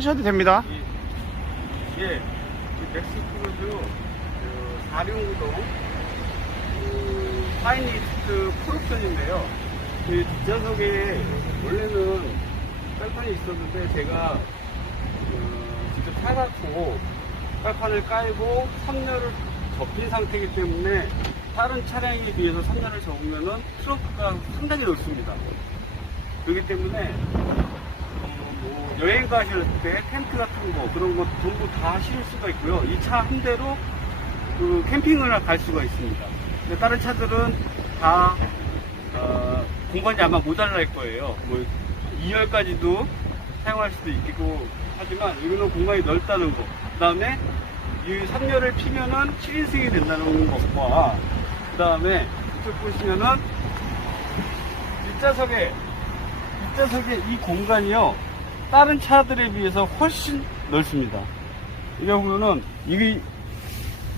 하셔도 됩니다. 예, 이 멕시코도 그 사륜구동 그 파이니스트 프로션인데요. 이 뒷좌석에 원래는 빨판이 있었는데 제가 그 직접 사갖고 빨판을 깔고 3열을 접힌 상태이기 때문에 다른 차량에 비해서 3열을 접으면은 트렁크가 상당히 넓습니다. 그렇기 때문에 여행 가실 때 텐트 같은 거 그런 거 전부 다 실을 수가 있고요. 이 차 한 대로 그 캠핑을 갈 수가 있습니다. 근데 다른 차들은 다 어, 공간이 아마 모자랄 거예요. 뭐 2열까지도 사용할 수도 있고 하지만 이거는 공간이 넓다는 거. 그다음에 이 3열을 피면은 7인승이 된다는 것과 그다음에 이쪽 보시면은 뒷좌석에 뒷좌석의 이 공간이요 다른 차들에 비해서 훨씬 넓습니다. 이게 보면은 이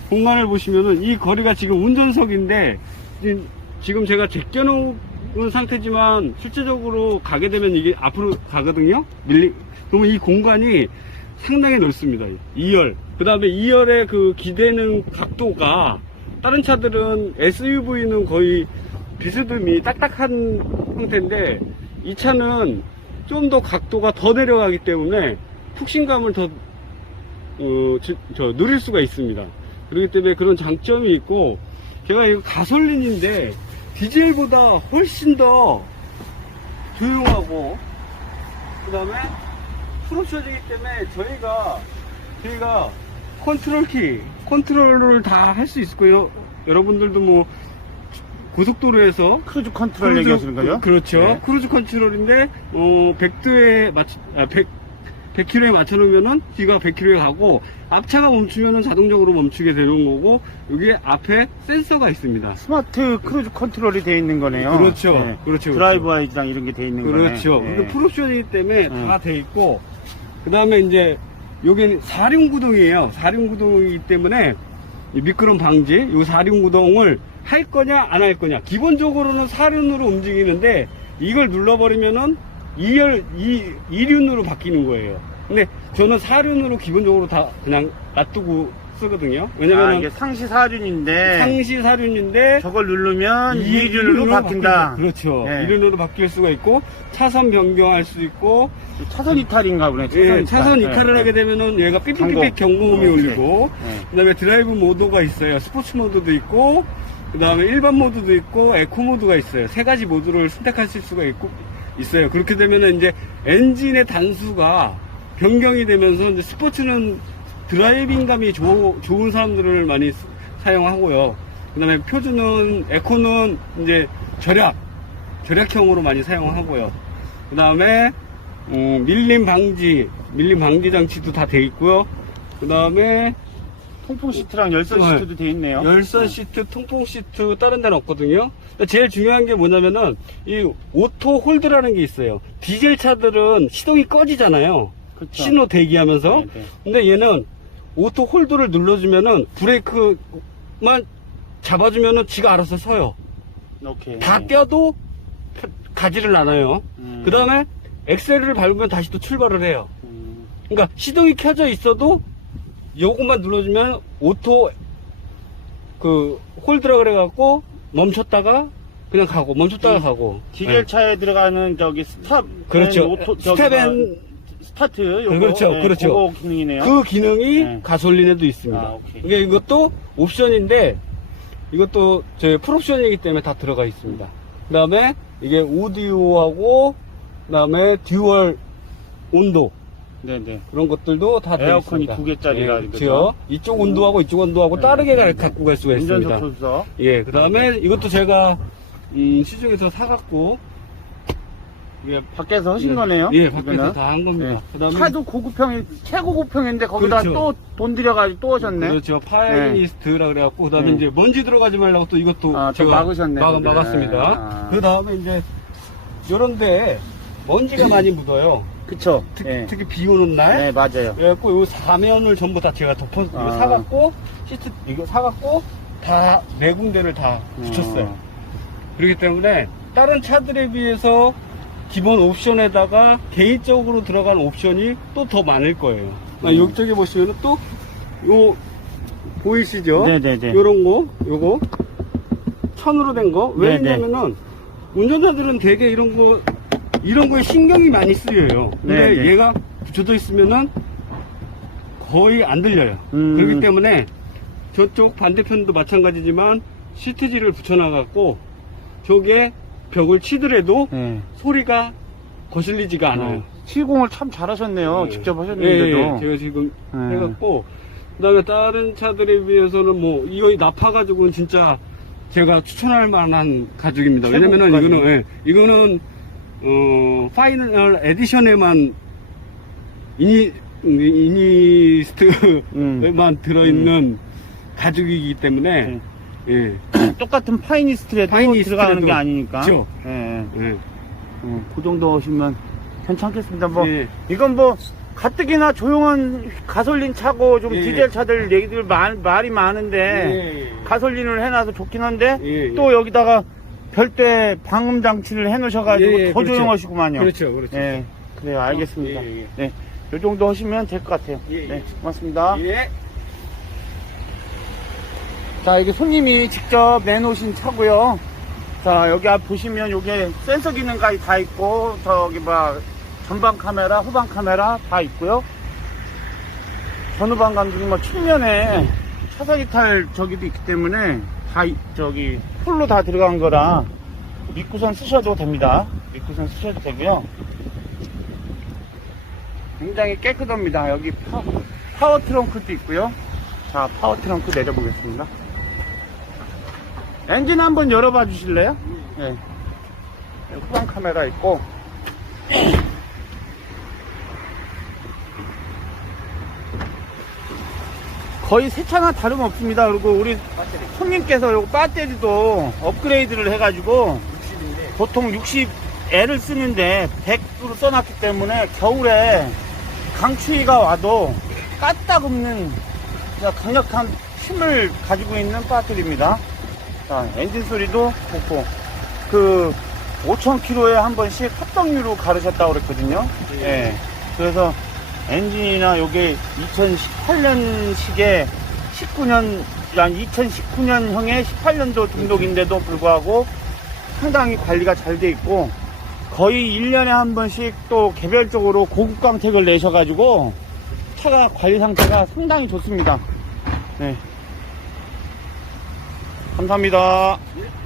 공간을 보시면은 이 거리가 지금 운전석인데 지금- 지금 제가 제껴놓은 상태지만 실제적으로 가게 되면 이게 앞으로 가거든요. 밀리 그러면 이 공간이 상당히 넓습니다. 2열. 그 다음에 2열의 그 기대는 각도가 다른 차들은 SUV는 거의 비스듬히 딱딱한 형태인데 이 차는 좀 더 각도가 더 내려가기 때문에 푹신감을 더 어, 저, 저 누릴 수가 있습니다. 그렇기 때문에 그런 장점이 있고 제가 이거 가솔린인데 디젤보다 훨씬 더 조용하고 그 다음에 프로쇼이기 때문에 저희가 저희가 컨트롤 키 컨트롤을 다 할수 거예요. 여러분들도 뭐 고속도로에서 크루즈 컨트롤 크루즈- 얘기하시는 거죠? 그렇죠. 네. 크루즈 컨트롤인데 어 100도에 맞 아, 100 100km에 맞춰 놓으면은 뒤가 100km에 가고 앞차가 멈추면은 자동적으로 멈추게 되는 거고 여기 앞에 센서가 있습니다. 스마트 크루즈 컨트롤이 되어 있는 거네요. 그렇죠. 네. 그렇죠. 드라이브 아이즈랑 이런 게 되어 있는 거네. 그렇죠. 네. 그리고 프로션이기 때문에 음. 다 돼 있고 그 다음에 이제 여기는 사륜구동이에요. 사륜구동이기 때문에 이 미끄럼 방지, 이 사륜구동을 할 거냐 안 할 거냐. 기본적으로는 사륜으로 움직이는데 이걸 눌러버리면은 2열, 2, 2륜으로 바뀌는 거예요. 근데 저는 사륜으로 기본적으로 다 그냥 놔두고 쓰거든요. 아, 왜냐면은 이게 상시 사륜인데 상시 사륜인데 저걸 누르면 이- 2륜으로 이륜으로 바뀐다. 바뀌- 그렇죠. 네. 2륜으로 바뀔 수가 있고 차선 변경할 수 있고 차선 이탈인가 보네. 차선, 예, 이탈. 차선 네, 이탈을 네. 하게 되면은 얘가 삐삐삐삐 경고. 경고음이 어, 울리고 네. 그다음에 드라이브 모드가 있어요. 스포츠 모드도 있고 그다음에 일반 모드도 있고 에코 모드가 있어요. 세 가지 모드를 선택하실 수가 있고 있어요. 그렇게 되면은 이제 엔진의 단수가 변경이 되면서 이제 스포츠는 드라이빙감이 좋- 좋은 사람들을 많이 쓰- 사용하고요. 그 다음에 표준은 에코는 이제 절약 절약형으로 많이 사용하고요. 그 다음에 음, 밀림 방지 밀림 방지 장치도 다 돼 있고요. 그 다음에 통풍 시트랑 열선 네. 시트도 돼 있네요. 열선 시트, 통풍 시트 다른 데는 없거든요. 제일 중요한 게 뭐냐면은 이 오토 홀드라는 게 있어요. 디젤 차들은 시동이 꺼지잖아요. 그쵸. 신호 대기하면서. 네, 네. 근데 얘는 오토 홀드를 눌러주면은 브레이크만 잡아주면은 지가 알아서 서요. 오케이. 다 껴도 펴- 가지를 않아요. 음. 그 다음에 엑셀을 밟으면 다시 또 출발을 해요. 음, 그러니까 시동이 켜져 있어도 요것만 눌러주면 오토 그 홀드라 그래갖고 멈췄다가 그냥 가고 멈췄다가 음, 가고 디젤 차에 들어가는 저기 스탑. 그렇죠. 오토, 저기 스탑앤 스타트. 요거. 그렇죠, 네, 그렇죠. 그거 기능이네요. 그 기능이 네. 가솔린에도 있습니다. 아, 오케이. 이게 이것도 옵션인데 이것도 제 풀옵션이기 때문에 다 들어가 있습니다. 그 다음에 이게 오디오하고 그 다음에 듀얼 온도 네네. 그런 것들도 다 되어 에어컨이 있습니다. 두 개짜리라 예, 이거죠? 그렇죠. 이쪽 온도하고 이쪽 온도하고 네, 다르게 네, 네. 갖고 갈 수가 있습니다. 조수석. 예, 그 다음에 이것도 제가 음, 시중에서 사갖고 예, 밖에서 하신 예, 거네요. 예, 이거는. 밖에서 다한 겁니다. 네. 그 다음에 차도 고급형이 최고급형인데 거기다 그렇죠. 또 돈 들여가지고 또 오셨네. 그렇죠. 파이니스트라 그래갖고 그다음에 네. 이제 먼지 들어가지 말라고 또 이것도 아, 또 제가 막으셨네, 막. 막았습니다. 아. 그 다음에 이제 요런데 먼지가 많이 묻어요. 그쵸. 특, 네. 특히 비 오는 날. 네, 맞아요. 그래갖고 요 사면을 전부 다 제가 덮어 이거 아. 사갖고 시트 이거 사갖고 다 네 군데를 다 붙였어요. 어. 그렇기 때문에 다른 차들에 비해서 기본 옵션에다가 개인적으로 들어간 옵션이 또 더 많을 거예요. 아, 음. 이쪽에 보시면은 또, 요, 보이시죠? 네네네. 요런 거, 요거. 천으로 된 거. 왜냐면은, 운전자들은 되게 이런 거, 이런 거에 신경이 많이 쓰여요. 근데 네네. 얘가 붙여져 있으면은 거의 안 들려요. 음. 그렇기 때문에 저쪽 반대편도 마찬가지지만 시트지를 붙여놔갖고 저게 벽을 치더라도 네. 소리가 거슬리지가 않아요. 어, 시공을 참 잘하셨네요. 네. 직접 예, 하셨는데도. 예, 제가 지금 네. 해갖고 그다음에 다른 차들에 비해서는 뭐 이거 납파가지고는 진짜 제가 추천할 만한 가죽입니다. 왜냐면은. 이거는 예, 이거는 어 파이널 에디션에만 이니 이니스트만 들어있는 가죽이기 때문에 네. 예, 똑같은 파이니스트라도 파이니스트라도. 들어가는 게 아니니까. 그죠? 예, 예. 예. 어, 그 정도 하시면 괜찮겠습니다. 뭐 예. 이건 뭐 가뜩이나 조용한 가솔린 차고 좀 예. 디젤 차들 얘기들 말, 말이 많은데 예. 가솔린을 해놔서 좋긴 한데 예, 예. 또 여기다가 별도의 방음 장치를 해놓으셔가지고 예, 예, 더 그렇죠. 조용하시구만요. 그렇죠, 그렇죠. 예, 그래요. 알겠습니다. 예, 예. 네, 이 정도 하시면 될 것 같아요. 예, 예. 네, 고맙습니다. 예. 자, 이게 손님이 직접 내놓으신 차고요. 자, 여기 앞 보시면 요게 센서 기능까지 다 있고, 저기 뭐, 전방 카메라, 후방 카메라 다 있고요. 전후방 감독이 뭐 측면에 차선 이탈 저기도 있기 때문에 다 이- 저기 풀로 다 들어간 거라 믿고선 쓰셔도 됩니다. 믿고선 쓰셔도 되고요. 굉장히 깨끗합니다. 여기 파, 파워 트렁크도 있고요. 자, 파워 트렁크 내려보겠습니다. 엔진 한번 열어봐 주실래요? 네. 후방 카메라 있고. 거의 새 차나 다름없습니다. 그리고 우리 손님께서 요 배터리도 업그레이드를 해가지고 보통 60L을 쓰는데 100으로 써놨기 때문에 겨울에 강추위가 와도 까딱 없는 진짜 강력한 힘을 가지고 있는 배터리입니다. 자, 엔진 소리도 좋고 그 5,000km에 한 번씩 합동유로 가르셨다고 그랬거든요. 예. 그래서 엔진이나 요게 2018년식의 19년, 한 2019년형의 18년도 등록인데도 불구하고 상당히 관리가 잘 돼 있고 거의 1년에 한 번씩 또 개별적으로 고급 광택을 내셔가지고 차가 관리 상태가 상당히 좋습니다. 네. 감사합니다. 예.